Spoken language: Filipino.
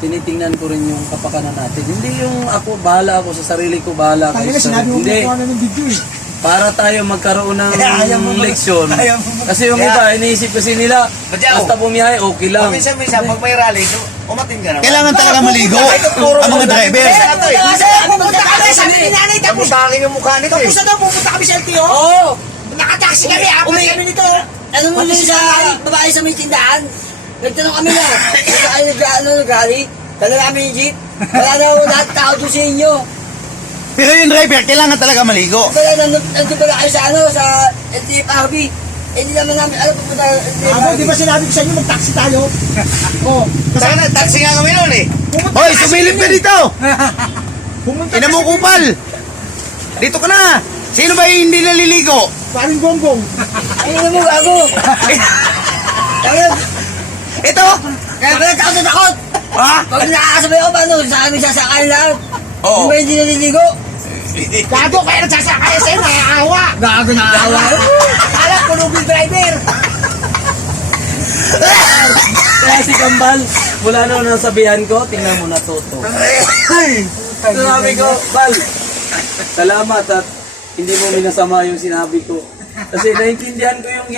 tinitingnan ko rin yung kapakanan natin. Hindi yung ako, bahala ako sa sarili ko, bahala Tayo kayo na sa sinabi mo Hindi. kung ano ng video eh. Para tayo magkaroon ng Ayaw mo mag- leksyon. ayaw mo mag- Kasi yung iba, iniisip kasi nila, Badyaw. basta bumiyahe, okay lang. Minsan, pag may rally, umating ka naman. Kailangan talaga maligo ang mga driver. Pupunta kami, sabi ni nanay, tapos Tapos yung mukha nito eh. tapos na daw, pupunta kami sa LTO. Oo! Nakataksi kami, apat kami nito. Ano mo yun sa babae sa may tindahan? Nagtanong kami na, kung kayo nag-rally, tanong kami yung jeep, wala daw lahat tao doon sa inyo. Pero yung driver, kailangan talaga maligo. Wala nandun pala kayo sa sa LTFRB. Hindi naman namin alam pupunta sa Abo, di ba sinabi ko sa inyo, mag-taxi tayo? Oh, Sana, taxi nga kami noon eh. Hoy, sumilip ka dito! Pumunta Ina mo kasi kupal! Dito ka na! Sino ba yung hindi naliligo? Paring bongbong. Ay, ano mo gago? Ito! Kaya pala takot na takot! Ha? Pag nakakasabay ako, paano? Sa amin sasakay lahat. Oo. Di ba hindi naliligo? Gago, kaya nagsasakay sa'yo, nakakawa. Gago na awa. Kala, punugin driver. Kaya si Kambal, mula nung nasabihan ko, tingnan mo natuto. Sabi ko, Bal, salamat at hindi mo minasama yung sinabi ko. Kasi naintindihan ko yung